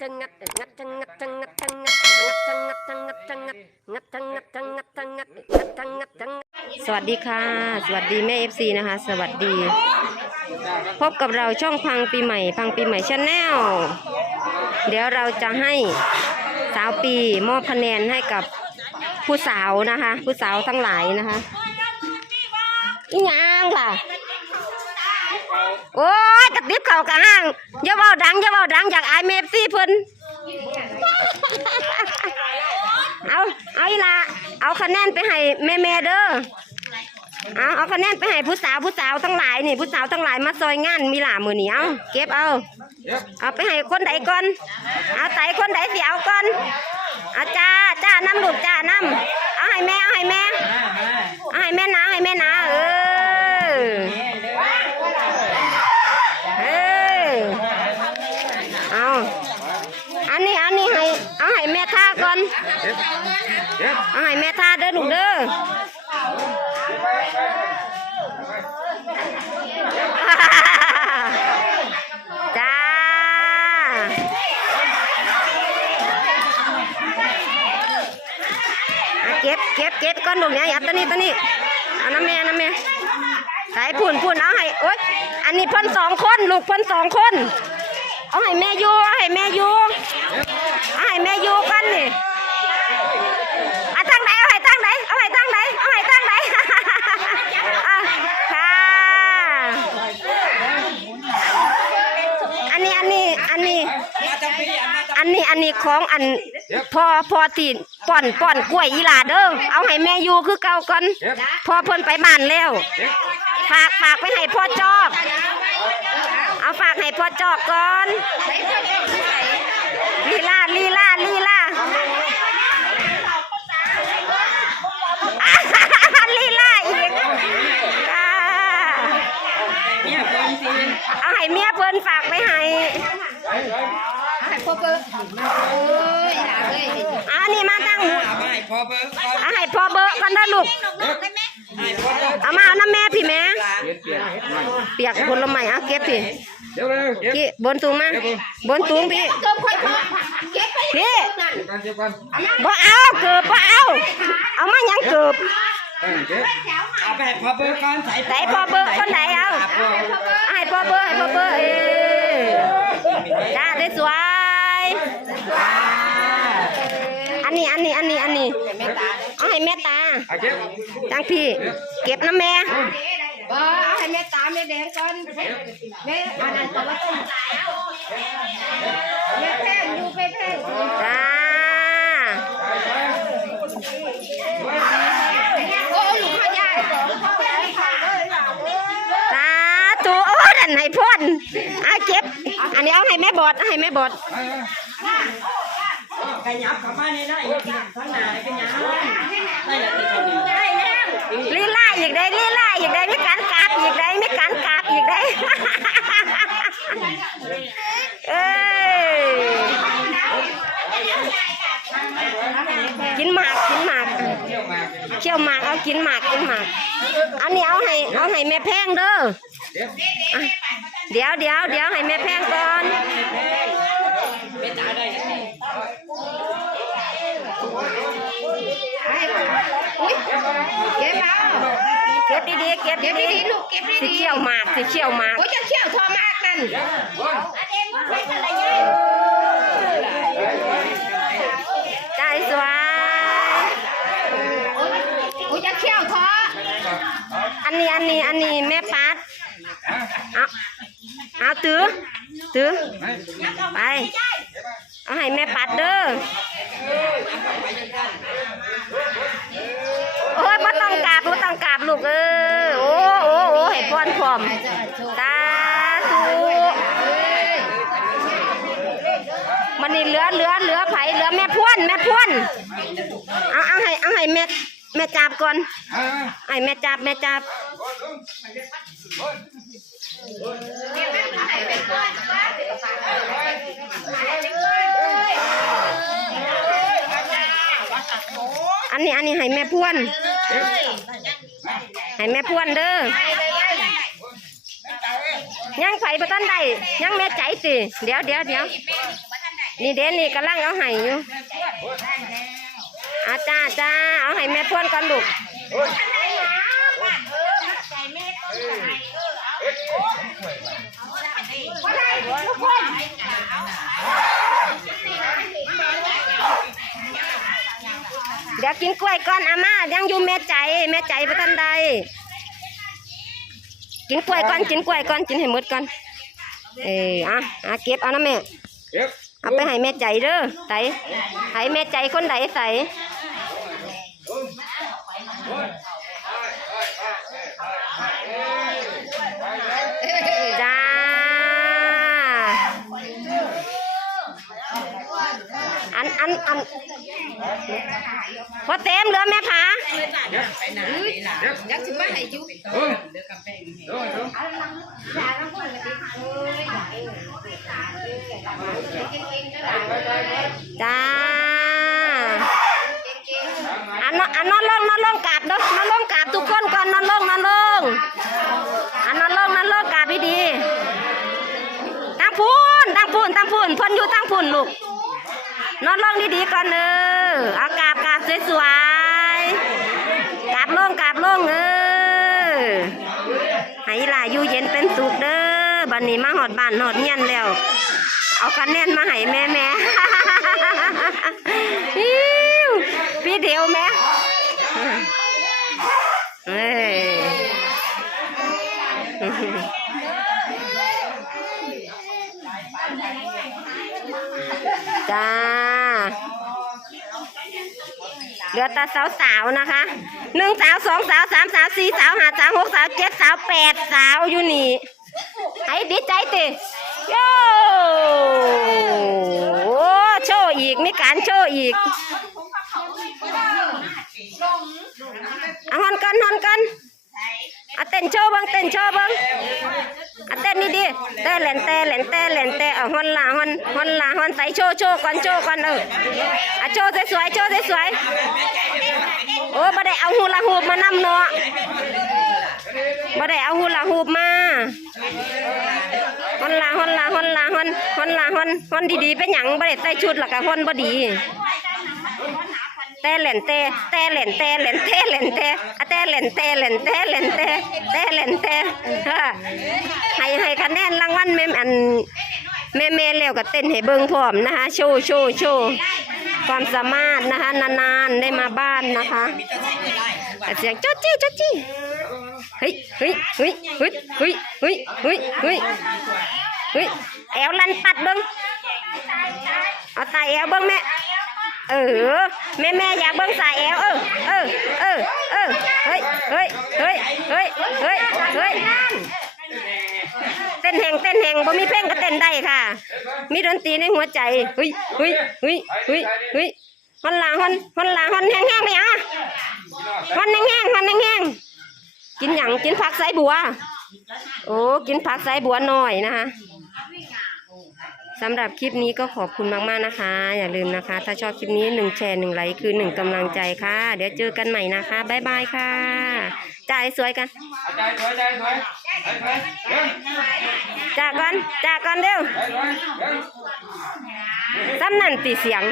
ทั้งงัดงัดทั้งงัดทั้งงัดทั้งงัดงัดทั้งงัดทั้งงัดทั้งงัดงัดทั้งงัดทั้งงัดทั้งงัดงัดทั้งงัดทั้งสวัสดีค่ะ สวัสดีแม่เอฟซีนะคะ สวัสดี พบกับเราช่องพังปีใหม่ พังปีใหม่ชาแนลเดี๋ยวเราจะให้สาวปีมอบคะแนนให้กับผู้สาวนะคะ ผู้สาวทั้งหลายนะคะอีหยังล่ะ โอ้ยกระติบเข่ากระห้างอย่าเบาดังอย่าเบาดังอยากอายเมฟซี่เพิ่นเอาเอาอีละเอาคะแนนไปให้แม่แม่ๆเด้อเอาเอาคะแนนไปให้ผู้สาวผู้สาวทั้งหลายนี่ผู้สาวทั้งหลายมาซอยงานมีหลามือเหนี่เอาเก็บเอาเอาไปให้คนใดก่อนเอาใส่คนใดสิเอาก่อนเอาจ้าจ้าน้ำลูกจ้าน้ำเอาให้แม่เอาให้แม่เอาให้แม่นาให้แม่นาเออ เออเอาอันนี้อันนี้ให้ เอาให้แม่ท่าก่อน เอาให้แม่ท่าเด้อลูกเด้อจ้าอะเก็บเก็บเก็บก้อนลูกเนี่ยอย่าตัวนี้ตัวนี้เอาน้ำแม่น้ำแม่ใส่พุ่นพุ่นเอาให้โอ๊ยอันนี้เพิ่นสองคนลูกเพิ่นสองคน เอาให้แม่อยู่เอาให้แม่อยู่เอาให้แม่อยู่กันนี่เอาทางไหนเอาให้ทางไหนเอาให้ทางไหนเอาให้ทางไหน อะค่ะอันนี้อันนี้อันนี้ อั นนี้อันนี้ของอันพอพอที่ป้อนป้อนกล้วยอีหลาเด้อเอาให้แม่อยู่คือเก่าก่อนพอเพิ่นไปบ้านแล้ว ฝากฝากไปให้พ่อจอก เอาฝากให้พ่อจอกก่อนลีลาลีลาลีลาลีลาอีกอ่าเอาให้เมียเพิ่นฝากไปให้ อันนี้มาตั้งหมูไม่พอเบอร์ก่อนเอาให้พ่อเบอร์กันนะลูก ให้พอเบอร์เอามาเอาน้ำแม่พี่แม่เปียกผลไม้เอาเก็บพี่เดี๋ยวเลยเก็บพี่บนสูงมาบนสูงพี่พี่กันเก็บกันบ่เอาเกือบบ่เอา เอามาหยังเกือบ เออเก็บเอาไปให้พอเบอร์ก่อนใส่ไหนพ่อเบอร์คนไหนเอาเอา ให้พ่อเบอร์ให้พ่อเบอร์เออจ้าได้สวย อันนี้อันนี้อันนี้อันนี้เอาให้แม่ตาเอาเก็บจังพี่ เก็บน้ำแม่บ่เอาให้แม่ตามแม่แดงก่อนแม่อันนั้นก็ว่าต้องแม่แพงอยู่ไปแพงจ้าโอ้ลูกข้าใหญ่สาธุโอ้ดันให้พ่นเอาเก็บ อันนี้เอาให้แม่บอดเอา ให้แม่บอดขยับเข้ามานี่ได้ทั้งหนาเลยเป็นยังได้ละที่เท่านี้ลีลาอีกได้ลีลาอีกได้มีการกราบอีกได้มีการกราบอีกได้เอ้ยกินหมากกินหมากเที่ยวหมากเอากินหมากกินหมากเอันนี้เอาให้เอาให้แม่แพงเด้อ เก็บอะเดี๋ยวเดี๋ยวเดี๋ยวให้แม่แพงก่อนไม่ตายได้เก็บเอาเก็บดีๆเก็บเก็บดีดีๆลูกเก็บๆสิดีเคี่ยวหมากสิเคี่ยวหมากๆโอ้ยจะเขี่ยวทอมากกันใจสวยโอ้ยจะเขี่ยวทออันนี้อันนี้อันนี้แม่ปัดเอา เอาตื้อตื้อไป เอาให้แม่ปัดเด้อ โอ้ยบ่ต้องกราบบ่ต้องกราบลูกเออ โอ้โอ้โอ้ให้พรพร้อมสาธุมันนี่เหลือเหลือเหลือไผเหลือแม่พ่วนแม่พ่วนเอาเอาให้เอาให้แม่แม่จับก่อนไอ้แม่จับแม่จับอั นี่อันนี้ให้แม่พวนให้แม่พวนเด้อยังไฟประตันใดยังแม่ใจสิเดี๋ยวเดี๋ยวเดี๋ยวนี่เด่นนี่กำลังเอาให้อยู่อาจ้าจ้าเอาให้แม่พวนก่อนลูก ดี๋ยวกินกล้วยก่อนอาม่ายังอยู่แม่ใจแม่ใจประทันใดกินกล้วยก่อนกินกล้วยก่อนกินให้หมดก่อนเอออะอะเก็บเอานะแม่เก็บเอาไปให้แม่ใจเด้อใส่ให้แม่ใจคนใดใส่จ้า อันอันพอเต็มเหลือแม่ผายักษ์สิมาให้ยู่เออเออเออจ้าอันนอนอันนอนลงนอนลงกาบเด้อนอนลงกาบทุกคนก่อนนอนลงนอนลงอันนอนลงนอนลงกาบดีตั้งพูนตั้งพูนตั้งพูนพ่นอยู่ตั้งพูนลูก นอนลงดีๆก่อนเออเอากราบกราบสวยๆกราบลงกราบลงเออให้ล่ะอยู่เย็นเป็นสุขเด้อบัดนี้มาหอดบ้านหอดเงียนแล้ว เอาคะแนนมาให้แม่แม่อิ๊วพี่เดียวแม่เอ้ยจ้า เหลือแต่สาวๆนะคะหนึ่งสาวสองสาวสามสาวสี่สาวห้าสาวหกสาวเจ็ดสาวแปดสาวอยู่นี่ให้ดีใจติโย่โอ้โชว์อีกมีการโชว์อีกเอาฮอนกันฮอนกันเอาเต้นโชว์บ้างเต้นโชว์บ้าง เต้แหลนเต้แหลนเต้แหลนเต้เอาฮอนละฮอนฮอนละฮอนใส่โชว์โชว์ก่อนโชว์ก่อนเอออาโชว์สวยๆโชว์สวยๆโอ้บ่ได้เอาฮูลาฮูปมานำเนาะบ่ได้เอาฮูลาฮูปมาฮอนลาฮอนลาฮอนลาฮอนฮอนลาฮอนฮอนดีๆเป็นหยังบ่ได้ใส่ชุดหรอกกะฮอนบ่ดี แต่เหลนเตแต่เหลนเต้เหลนเต้เหลนเตอะแต่เหลนเต้เหลนเต้เหลนเตแต่เหลนเตเออให้ให้คะแนนรางวัลแม่อันแม่แม่แล้วก็เต้นให้เบิ่งพร้อมนะคะโชว์โชว์โชว์ความสามารถนะคะนานๆได้มาบ้านนะคะเสียงจ๊ดจี้จ๊ดจี้เฮ้ยเฮ้ยเฮ้ยเฮ้ยเฮ้ยเฮ้ยเฮ้ยเฮ้ยเฮ้ยแอวลันปัดเบิ้งเอาตายแอวเบิ้งแม่ เออ แม่แม่อยากเบิ้งสายแอวเออเออเออเออเฮ้ยเฮ้ยเฮ้ยเฮ้ยเฮ้ยเฮ้ยเต้นแหงเต้นแหงบ่มีเพลงก็เต้นได้ค่ะ มีดนตรีในหัวใจเฮ้ยเฮ้ยเฮ้ยเฮ้ยเฮ้ยฮอนลาฮอนฮอนลาฮอนแห้งแห้งไปอะฮอนแห้งแห้งฮอนแห้งแห้งกินหยังกินผักไสบัว โอ้กินผักไสบัวหน่อยนะคะ สำหรับคลิปนี้ก็ขอบคุณมากๆนะคะ อย่าลืมนะคะ ถ้าชอบคลิปนี้หนึ่งแชร์หนึ่งไลค์คือหนึ่งกำลังใจค่ะ เดี๋ยวเจอกันใหม่นะคะบ๊ายบายค่ะจ่ายสวยกันจสวยใจสวยจ่ายเดินจาก่อนจาก่อนเร็วสวยเดินซ้ำนั่นตีเสียง